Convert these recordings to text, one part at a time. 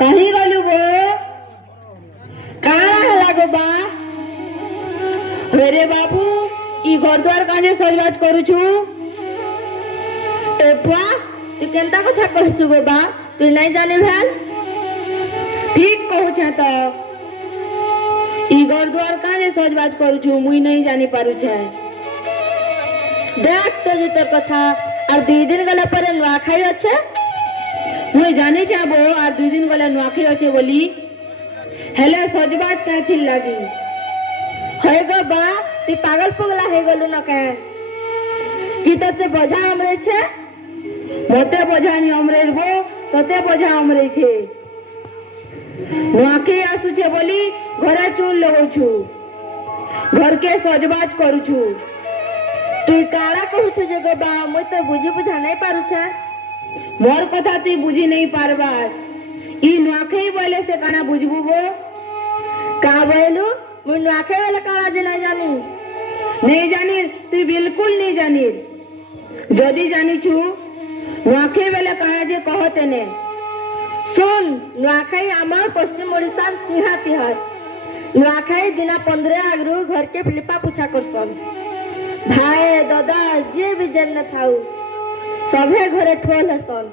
कहीं गलु गो काला हला गो बा रे बाबू ई घर द्वार काजे सजबाज करू छु ए पुआ तू केंता कथा कहसु गो बा तू नहीं जाने भेल ठीक कहू छे तो ई घर द्वार काजे सजबाज करू छु मुई नहीं जानी पारू छे देख तो तोर कथा और 2 दिन गला पर नुआखाई अच्छे मुई जानी चाहबो और 2 दिन गला नुआखाई अच्छे बोली हेले सजबाज का थिल लागी होय गो बा तू पागल पगला हे गलु न के की तते बोझा हमरे छे मते बोझा नि हमरे बो तते बोझा हमरे छे नुआखाई आसु छे बोली घरे चूल लगौ छु घर के सजबाज करू छु तू काड़ा कहू छु जे गो बा मुई तो बुझी बुझा नहीं पारू छे मोर कथा तू बुझी नहीं पारबार ई नुआखाई बोले से काना बुझबू बो का बोलू मुई नुआखाई वाला काड़ा जे नहीं जानी नहीं जानी तू बिल्कुल नहीं जानी जदी जानी छु नुआखाई वाला काना जे कहते ने सुन नुआखाई आमार पश्चिम ओडिशा सिंहा तिहार नुआखाई दिना 15 आगरू घर के फिलिपा पूछा करसन भाई दादा जे भी जन थाऊ सभे घरे ठोल हसन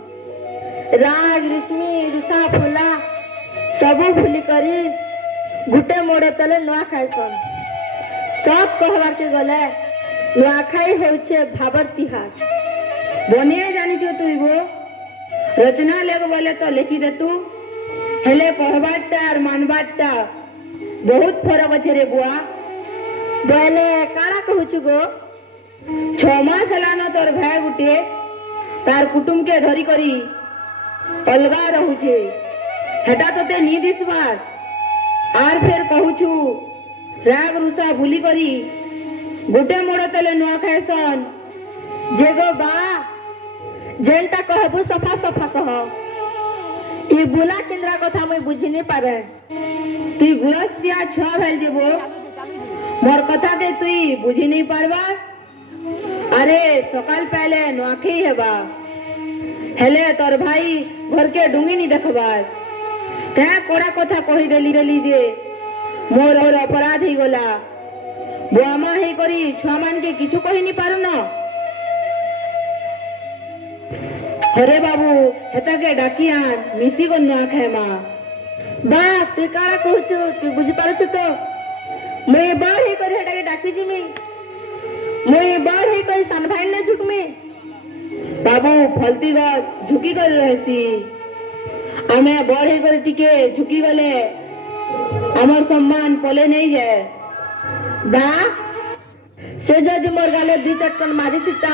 राग रिश्मी रुसा फुला सबू भूली करी गुटे मोड़े तले नुआ खाइसन सब कहवा के गले नुआखाई होछे भाबर तिहार बनिए जानी छु तू वो रचना लेग बोले तो लिखी दे तू हेले कहबाटा और मानबाटा बहुत फरक अच्छे रे बुआ बोले काड़ा कहू छु गो 6 मास हलानो तोर भाई गुटे तार कुटुम के धरी करी अलगा रहू छे हेटा तोते नी दिसबार आर फिर कहू छु राग रुसा भूली करी गुटे मोड़ तले नुआ खाइसन जे गो बा जेनटा कहबू सफा सफा कह ई बुला केंद्रा कथा मैं बुझी नहीं पारे तू गुरस दिया छुआ भेल जेबो मोर कथा दे तू बुझी नहीं पारबा अरे सकाल पहले नुआखाई हेबा हेले तोर भाई घर के डुंगी नहीं देखबार ते कोड़ा कथा कही देली जे मोर और अपराध ही गला बुआमा ही करी छुआ मान के किछु कही नहीं पारु न अरे बाबू हेता के डाकिया मिसी को नुआखाई मा बा तू काड़ा कहू छु तू बुझी पारू छु तो मैं बार ही करी हेटा के डाकी जिमी मैं बार ही करी सान भाई ने झुकमी बाबू फलती गत झुकी कर रहसी आमे बड़ ही कर टिके झुकी गले हमर सम्मान पले नहीं है बा से जदी मोर गाले 2 चटकन मारी थिता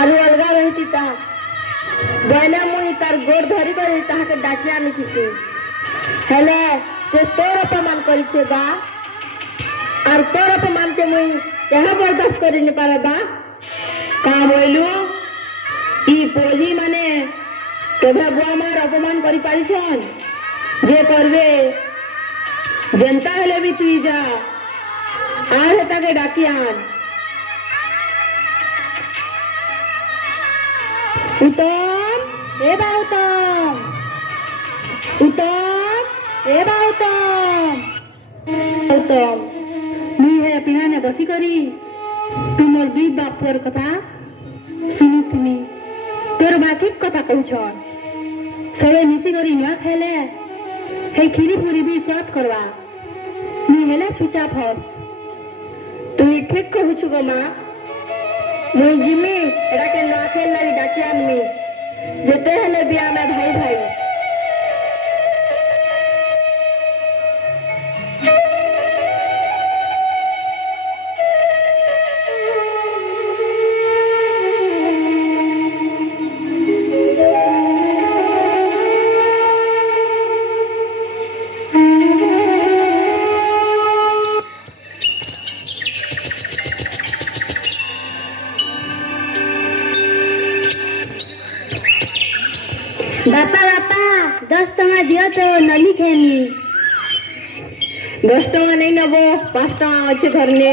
आरु अलगा रही थिता बोले मुई तार गोड़ धरी करी ताहा के डाकिया आनी थिती हेले से तोर अपमान करी छे बा और तोर अपमान के मुई केहा बर्दाश्त करी नहीं पारे बा का बोलू ई पोजी माने केभे बुआ मार अपमान करी पारी छन जे करबे जनता हेले भी तू जा आर हेता के डाकियान उत्तम ए बा उत्तम उत्तम ए बा उत्तम मुई है पिहाने बसी करी तुमर दुई बापर कथा सुनी तुमी तोर बाकी कथा कहू छ सवे मिसी करी नुआ खेले हे खीरी पूरी भी स्वाद करवा नी हेला छुचा फस तू ठीक कहू छु गो मां मुई जिमी एडा के ना खेल लाई डाकिया मी जेते हेले बिया में भाई भाई बापा बापा 10 टका दियो तो नली खेनी 10 टका नहीं नबो 5 टका अच्छे धरने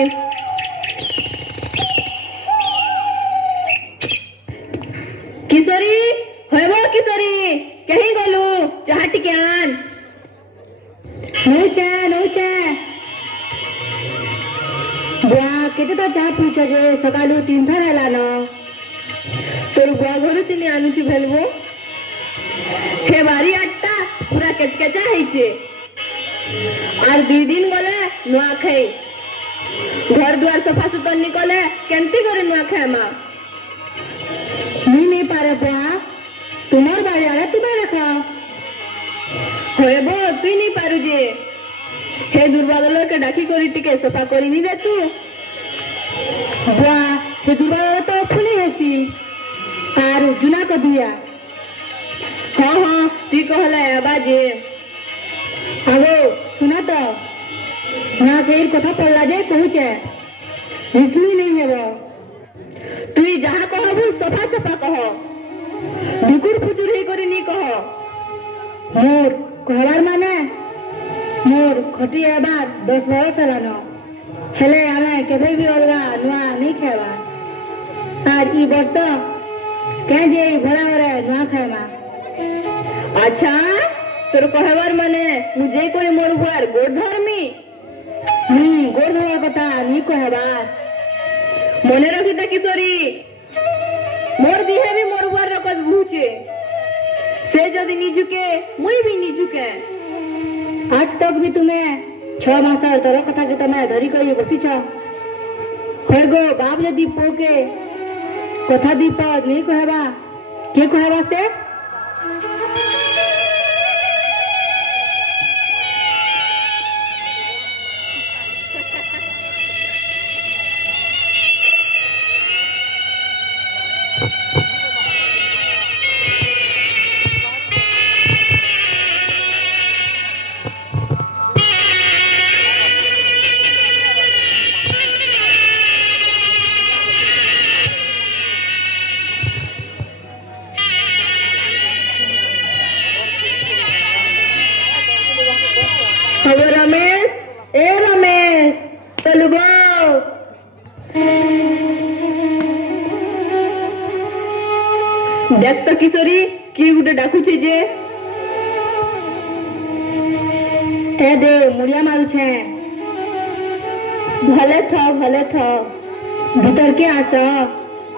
किशोरी हेबो किशोरी कहीं गलु ଚାହା ଟିକେ ଆନ। ନଉଛେ ନଉଛେ। ବୁଆ କେତେ ତ ଚାହା ପିଉଛ ଯେ ସକାଳୁ 3 ଥର ହେଲାନ। তোর বুয়া ঘরে চিনি আনুছি ফেলবো। হে বাড়ি 8টা পুরা কেচকেচা হয়েছে। আর 2 দিন গলে নুয়া খাই। ঘর দুয়ার সফা সুতর নি কলে কেমতি করে নুয়া খাইমা? মুই নেই পারে বুয়া, তোমার বাড়ি আরে তুমি দেখো। হইব তুই নি পারু যে। হে দুর্বাদলকে ডাকি করি টিকে সফা করিনি দে তু। বুয়া সে দুর্বাদল তো ফুলি হেসি আর জুনা কদিয়া। हाँ हाँ তুই কহলা এবা যে। আগো শুনা তো, না খেয়ে কথা পড়লা যে কহুছে রিসমি নেই হেব। তুই যাহা কহবু সফা সফা কহ। ঢুকুর ফুচুর হেই করে নি কহ। মোর কহবার মানে মোর খটি এবার 10 বরস হেলানো, হেলে আমি কেবে বি অলগা নুয়া নেই খাইবা। আর ই বর্ষ কে যে ভরা ভরে নুয়া খাইমা। আচ্ছা তোর কহবার মানে মুঝে করে মোর বুয়ার গোড় ধর্মী। গোড় ধরার কথা নি কহবার। মনে রাখিতা কিশোরী, মোর দিহে বি মোর বুয়ার রকত ভুছে। সে যদি নি ঝুঁকে মুই বি নি ঝুঁকে। আজ তক বি তুমি 6 মাসর তোর কথা কে তুমি ধরি করি বসিছ। হয় গো বাপ যদি পোকে কথা দীপ নেই কহবা, কে কহবা সে? হব রমেশ, এ রমেশ চলব। দেখ তো কিশোরী কি গুটে ডাকুছে যে। এ দে মুড়িয়া মারুছে। ভলে থ ভিতর কে আস।